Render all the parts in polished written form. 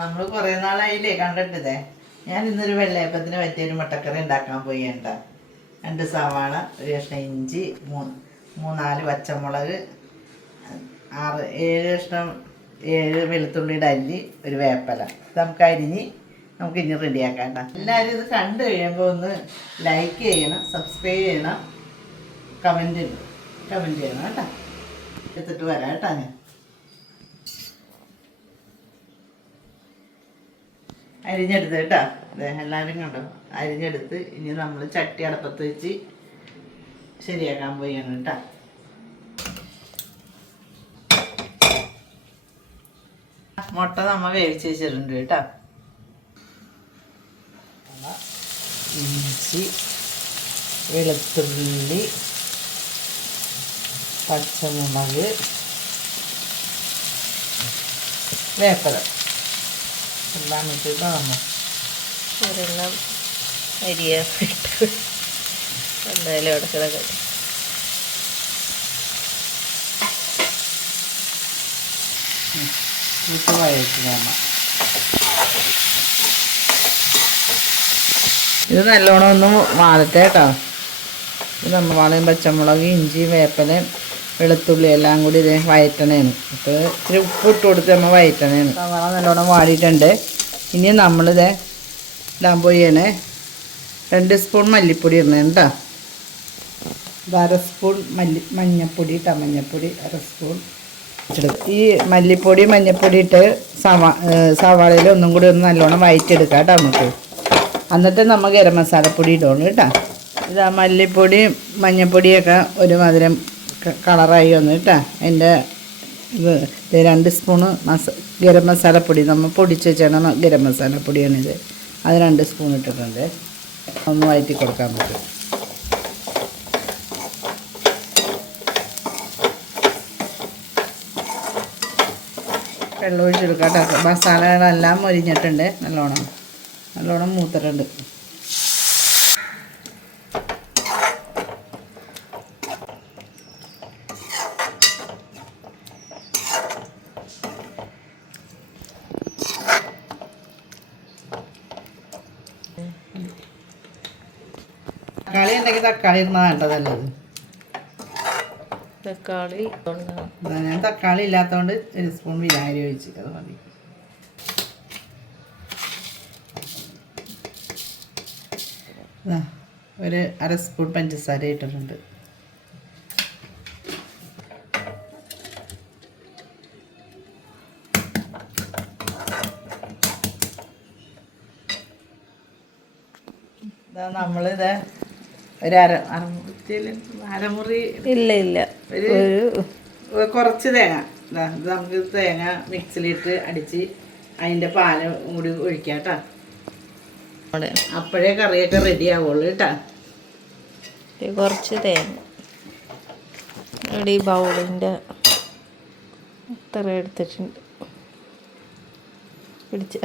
നമ്മൾ കുറേ നാളായില്ലേ കണ്ടിട്ടതേ. ഞാൻ ഇന്നൊരു വെള്ളയപ്പത്തിന് പറ്റിയൊരു മുട്ടക്കറി ഉണ്ടാക്കാൻ പോയി. 2 സവാള, ഒരു കഷ്ണം ഇഞ്ചി, 3-4 പച്ചമുളക്, 6-7 കഷ്ണം 7 വെളുത്തുള്ളിയുടെ അല്ലി, ഒരു വേപ്പല. ഇത് നമുക്ക് അരിഞ്ഞ് ഇനി റെഡിയാക്കാം കേട്ടോ. എല്ലാവരും ഇത് കണ്ടു കഴിയുമ്പോൾ ഒന്ന് ലൈക്ക് ചെയ്യണം, സബ്സ്ക്രൈബ് ചെയ്യണം, കമൻറ്റ് ചെയ്യണം കേട്ടോ. എടുത്തിട്ട് വരാം കേട്ടോ. ഞാൻ അരിഞ്ഞെടുത്ത് കേട്ടോ. എല്ലാവരും കണ്ടോ അരിഞ്ഞെടുത്ത്. ഇനി നമ്മൾ ചട്ടി അടപ്പത്ത് വെച്ച് ശരിയാക്കാൻ പോയാണ് കേട്ടോ. മുട്ട നമ്മൾ വേവിച്ച് വെച്ചിട്ടുണ്ട് കേട്ടോ. ഇഞ്ചി, വെളുത്തുള്ളി, പച്ചമുളക്, വേപ്പല എല്ലാം ഇട്ടിട്ട് നമ്മൾ ഒരെണ്ണം അരിയായിട്ട് എന്തായാലും അടച്ചതൊക്കെ ഇട്ട് വഴറ്റിടാമ. ഇത് നല്ലോണം ഒന്ന് വാഴട്ടെ കേട്ടോ. ഇത് നമ്മൾ വാളയും പച്ചമുളക്, ഇഞ്ചി, വേപ്പലയും വെളുത്തുള്ളി എല്ലാം കൂടി ഇത് വഴറ്റണേന്ന്. ഇപ്പോൾ ഇത്തിരി ഉപ്പ് ഇട്ട് കൊടുത്ത് നമ്മൾ വഴറ്റണേന്ന്. സവാള നല്ലോണം വാടിയിട്ടുണ്ട്. ഇനി നമ്മളിത് ഇടാൻ പോയാണ് 2 സ്പൂൺ മല്ലിപ്പൊടി ഇടണേ കേട്ടോ. 1/2 സ്പൂൺ മഞ്ഞൾപ്പൊടി കേട്ടോ. മഞ്ഞൾപ്പൊടി 1/2 സ്പൂൺ. ഈ മല്ലിപ്പൊടി മഞ്ഞൾപ്പൊടി ഇട്ട് സവാളയിൽ ഒന്നും കൂടി ഒന്ന് നല്ലോണം വഴറ്റിയെടുക്കാം കേട്ടോ നമുക്ക്. എന്നിട്ട് നമ്മൾ ഗരം മസാലപ്പൊടി ഇടണം കേട്ടോ. ഇതാ മല്ലിപ്പൊടിയും മഞ്ഞൾപ്പൊടിയൊക്കെ ഒരുമാതിരം കളറായി വന്നു കേട്ടോ. അതിൻ്റെ ഇത് 2 സ്പൂണ് ഗരം മസാലപ്പൊടി നമ്മൾ പൊടിച്ച് വെച്ചാണ് ഗരം മസാലപ്പൊടിയാണിത്. അത് 2 സ്പൂൺ ഇട്ടിട്ടുണ്ട്. ഒന്ന് വഴറ്റി കൊടുക്കാൻ പറ്റും. വെള്ളം ഒഴിച്ചെടുക്കാം കേട്ടോ. മസാലകളെല്ലാം മൊരിഞ്ഞിട്ടുണ്ട്. നല്ലോണം മൂത്തിട്ടുണ്ട്. തക്കാളി ഉണ്ടെങ്കിൽ തക്കാളി ഇടുന്നത് നല്ലതല്ലേ. തക്കാളി ഞാൻ തക്കാളി ഇല്ലാത്തതുകൊണ്ട് 1 സ്പൂൺ വിനാഗിരി ഒഴിച്ച് അത് മതി. ഒരു 1/2 സ്പൂൺ പഞ്ചസാര ഇട്ടിട്ടുണ്ട്. നമ്മളിത് ഒരു അരമുറി ഇല്ല ഒരു കുറച്ച് തേങ്ങ. ഇത് നമുക്ക് തേങ്ങ മിക്സിലിട്ട് അടിച്ച് അതിൻ്റെ പാല് കൂടി ഒഴിക്കാം കേട്ടോ. അപ്പോഴേ കറിയൊക്കെ റെഡി ആവുള്ളൂ കേട്ടോ. കുറച്ച് തേങ്ങ ഈ ബൗളിൻ്റെ അത്ര എടുത്തിട്ടുണ്ട്. പിടിച്ച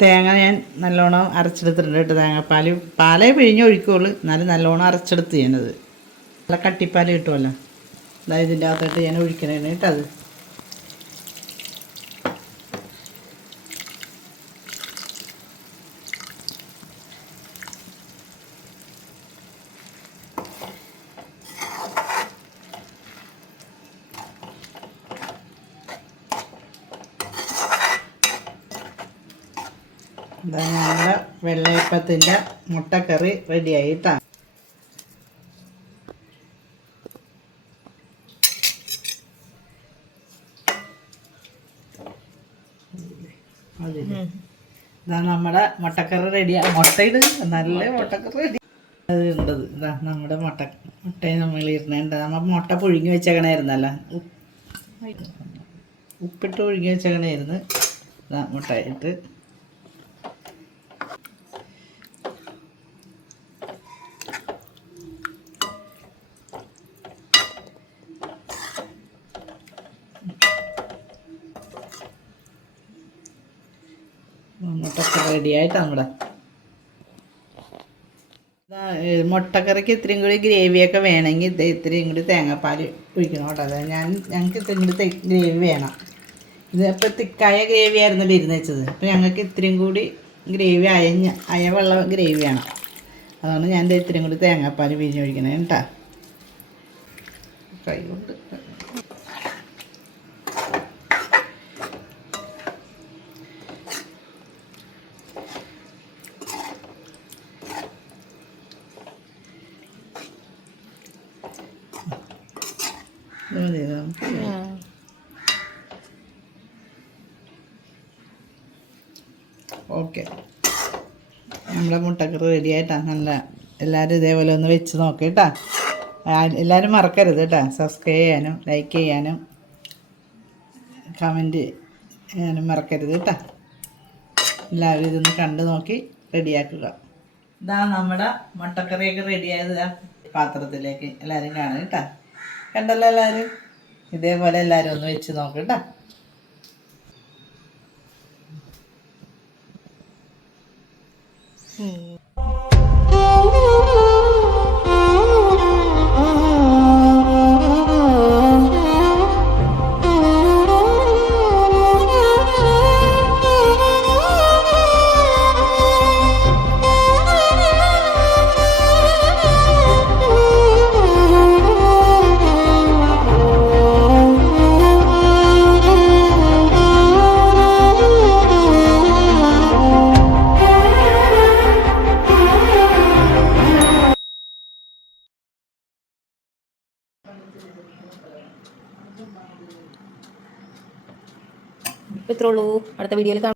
തേങ്ങ ഞാൻ നല്ലോണം അരച്ചെടുത്തിട്ടുണ്ട് കേട്ടോ. പാലേ പിഴിഞ്ഞ് ഒഴിക്കുള്ളൂ. എന്നാലും നല്ലോണം അരച്ചെടുത്ത് ഞാനത് നല്ല കട്ടിപ്പാൽ കിട്ടുമല്ലോ. അതായത് ഇതിൻ്റെ അകത്തോട്ട് ഞാൻ ഒഴിക്കണേന് കേട്ടോ. അത് ഇതാ ഞങ്ങളുടെ വെള്ളയപ്പത്തിൻ്റെ മുട്ടക്കറി റെഡിയായി കേട്ടോ. ഇതാ നമ്മുടെ മുട്ടക്കറി റെഡിയാ. മുട്ടയിട് നല്ല മുട്ടക്കറി റെഡി അത് ഉണ്ടത്. ഇതാ നമ്മുടെ മുട്ടയെ നമ്മൾ ഇരുന്നുണ്ട്. നമ്മൾ മുട്ട പുഴുങ്ങി വെച്ചേക്കണായിരുന്നല്ലോ. ഉപ്പിട്ട് പുഴുങ്ങി വെച്ചേക്കണായിരുന്നു. ഇതാ മുട്ടയിട്ട് മുട്ടക്കറി റെഡിയായിട്ട് നമ്മുടെ മുട്ടക്കറിക്ക് ഇത്രയും കൂടി ഗ്രേവിയൊക്കെ വേണമെങ്കിൽ ഇത്രയും കൂടി തേങ്ങാപ്പാൽ ഒഴിക്കണം കേട്ടോ. അതായത് ഞങ്ങൾക്ക് ഇത്രയും കൂടി ഗ്രേവി വേണം. ഇത് അപ്പോൾ തിക്കായ ഗ്രേവി ആയിരുന്നു ഇരുന്ന് വെച്ചത്. അപ്പോൾ ഞങ്ങൾക്ക് ഇത്രയും കൂടി ഗ്രേവി അയവുള്ള ഗ്രേവി വേണം. അതാണ് ഞാൻ ഇത്രയും കൂടി തേങ്ങാപ്പാൽ പിഴിഞ്ഞൊഴിക്കണേ കേട്ടോ. കൈ കൊണ്ട് ഓക്കെ, നമ്മുടെ മുട്ടക്കറി റെഡി ആയിട്ടാണ്. നല്ല എല്ലാവരും ഇതേപോലെ ഒന്ന് വെച്ച് നോക്ക് കേട്ടോ. എല്ലാവരും മറക്കരുത് കേട്ടോ സബ്സ്ക്രൈബ് ചെയ്യാനും ലൈക്ക് ചെയ്യാനും കമൻറ്റ് ചെയ്യാനും മറക്കരുത് കേട്ടോ. എല്ലാവരും ഇതൊന്ന് കണ്ടു നോക്കി റെഡിയാക്കുക. ഇതാ നമ്മുടെ മുട്ടക്കറിയൊക്കെ റെഡിയായത് പാത്രത്തിലേക്ക് എല്ലാവരും കാണും കേട്ടോ. കണ്ടല്ലോ എല്ലാവരും, ഇതേപോലെ എല്ലാവരും ഒന്ന് വെച്ച് നോക്ക് കേട്ടോ. ഇത്രേ ഉള്ളൂ. അടുത്ത വീഡിയോയിൽ കാണാം.